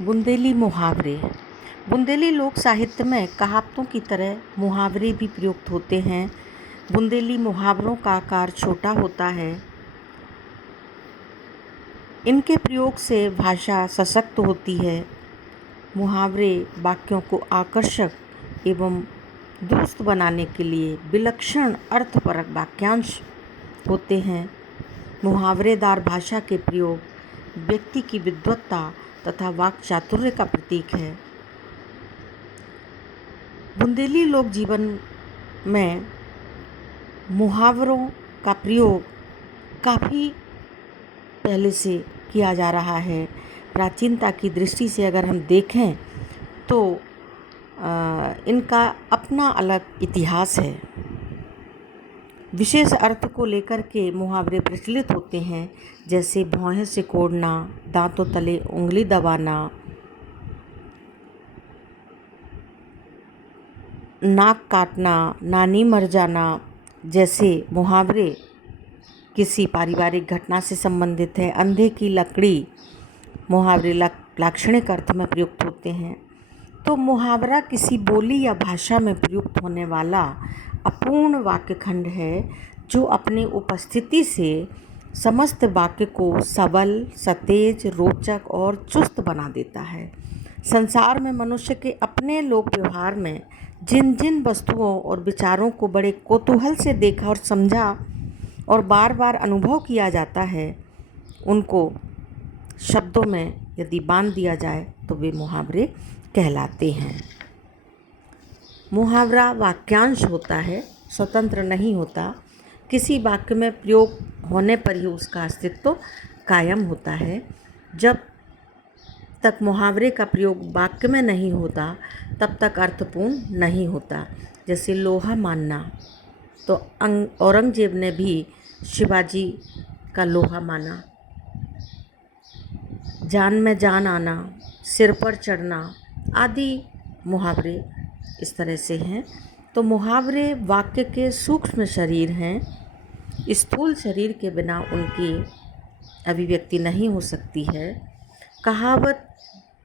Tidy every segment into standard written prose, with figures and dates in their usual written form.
बुंदेली मुहावरे। बुंदेली लोक साहित्य में कहावतों की तरह मुहावरे भी प्रयुक्त होते हैं। बुंदेली मुहावरों का आकार छोटा होता है। इनके प्रयोग से भाषा सशक्त होती है। मुहावरे वाक्यों को आकर्षक एवं दुरुस्त बनाने के लिए विलक्षण अर्थपरक वाक्यांश होते हैं। मुहावरेदार भाषा के प्रयोग व्यक्ति की विद्वत्ता तथा वाक् चातुर्य का प्रतीक है। बुंदेली लोक जीवन में मुहावरों का प्रयोग काफ़ी पहले से किया जा रहा है। प्राचीनता की दृष्टि से अगर हम देखें तो इनका अपना अलग इतिहास है। विशेष अर्थ को लेकर के मुहावरे प्रचलित होते हैं, जैसे भौहें सिकोड़ना, दांतों तले उंगली दबाना, नाक काटना, नानी मर जाना जैसे मुहावरे किसी पारिवारिक घटना से संबंधित है। अंधे की लकड़ी मुहावरे लाक्षणिक अर्थ में प्रयुक्त होते हैं। तो मुहावरा किसी बोली या भाषा में प्रयुक्त होने वाला अपूर्ण वाक्य खंड है, जो अपनी उपस्थिति से समस्त वाक्य को सबल, सतेज, रोचक और चुस्त बना देता है। संसार में मनुष्य के अपने लोक व्यवहार में जिन जिन वस्तुओं और विचारों को बड़े कौतूहल से देखा और समझा और बार बार अनुभव किया जाता है, उनको शब्दों में यदि बांध दिया जाए तो वे मुहावरे कहलाते हैं। मुहावरा वाक्यांश होता है, स्वतंत्र नहीं होता। किसी वाक्य में प्रयोग होने पर ही उसका अस्तित्व कायम होता है। जब तक मुहावरे का प्रयोग वाक्य में नहीं होता, तब तक अर्थपूर्ण नहीं होता। जैसे लोहा मानना, तो औरंगजेब ने भी शिवाजी का लोहा माना। जान में जान आना, सिर पर चढ़ना आदि मुहावरे इस तरह से हैं। तो मुहावरे वाक्य के सूक्ष्म शरीर हैं। स्थूल शरीर के बिना उनकी अभिव्यक्ति नहीं हो सकती है। कहावत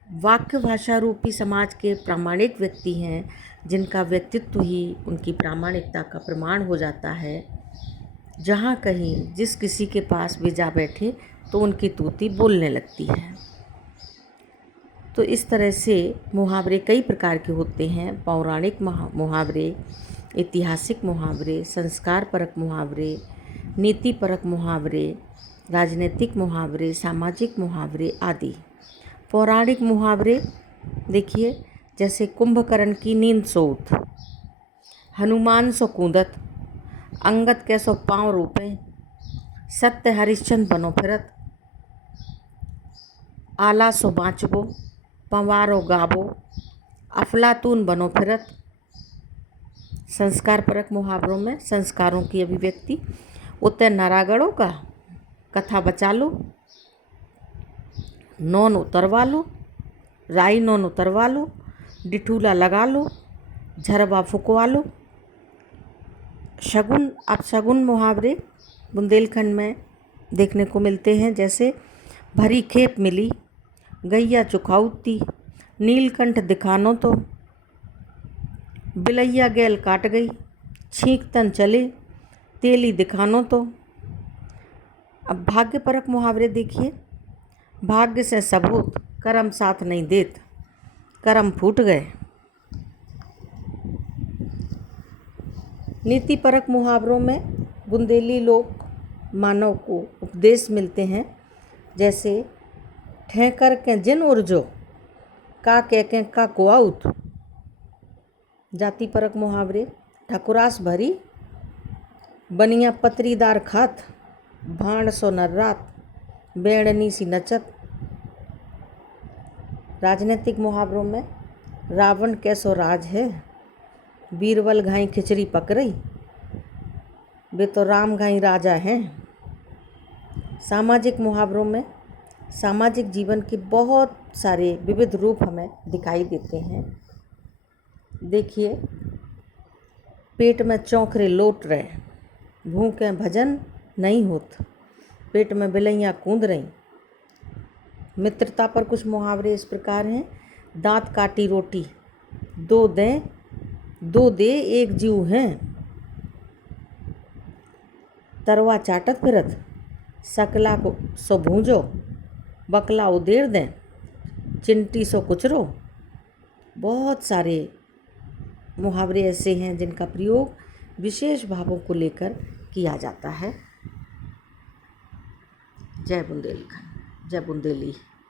वाक्य भाषा रूपी समाज के प्रामाणिक व्यक्ति हैं, जिनका व्यक्तित्व ही उनकी प्रामाणिकता का प्रमाण हो जाता है। जहाँ कहीं जिस किसी के पास भी जा बैठे तो उनकी तूती बोलने लगती है। तो इस तरह से मुहावरे कई प्रकार के होते हैं। पौराणिक मुहावरे, ऐतिहासिक मुहावरे, संस्कार परक मुहावरे, नीति परक मुहावरे, राजनीतिक मुहावरे, सामाजिक मुहावरे आदि। पौराणिक मुहावरे देखिए, जैसे कुंभकर्ण की नींद सोत, हनुमान सो कूदत, अंगद के सो पाँव रोपे, सत्य हरिश्चंद्र बनो फिरत, आला सो बाँचबो, पंवारो गाबो, अफलातून बनो फिरत। संस्कार परक मुहावरों में संस्कारों की अभिव्यक्ति, उते नारागढ़ों का कथा बचा लो, नौन उतरवा लो, राई नौन उतरवा लो, डिठूला लगा लो, झरवा फुकवा लो। शगुन अपशगुन मुहावरे बुंदेलखंड में देखने को मिलते हैं, जैसे भरी खेप मिली, गैया चुखाउती, नीलकंठ दिखानो तो, बिलैया गैल काट गई, छींक तन चले, तेली दिखानो तो। अब भाग्य परक मुहावरे देखिए, भाग्य से सबूत, करम साथ नहीं देत, करम फूट गए। नीति परक मुहावरों में बुंदेली लोक मानव को उपदेश मिलते हैं, जैसे ठेकर के जिन उर्जो, का के का कुआउत। जाति परक मुहावरे, ठकुरास भरी, बनिया पतरीदार खात, भाण सो नर्रात, बेड़नी सी नचत। राजनीतिक मुहावरों में रावण कैसो राज है, बीरबल घाई खिचड़ी पक रही, वे तो राम घाई राजा हैं। सामाजिक मुहावरों में सामाजिक जीवन के बहुत सारे विविध रूप हमें दिखाई देते हैं। देखिए, पेट में चौंकरे लोट रहे, भूखे भजन नहीं होत, पेट में बिलैया कूद रही, मित्रता पर कुछ मुहावरे इस प्रकार हैं। दांत काटी रोटी, दो दे एक जीव हैं। तरवा चाटत फिरत, सकला को सो भूंजो, बकला उदेर दें, चिंटी सो कुचरो। बहुत सारे मुहावरे ऐसे हैं जिनका प्रयोग विशेष भावों को लेकर किया जाता है। जय बुंदेलखंड, जय बुंदेली।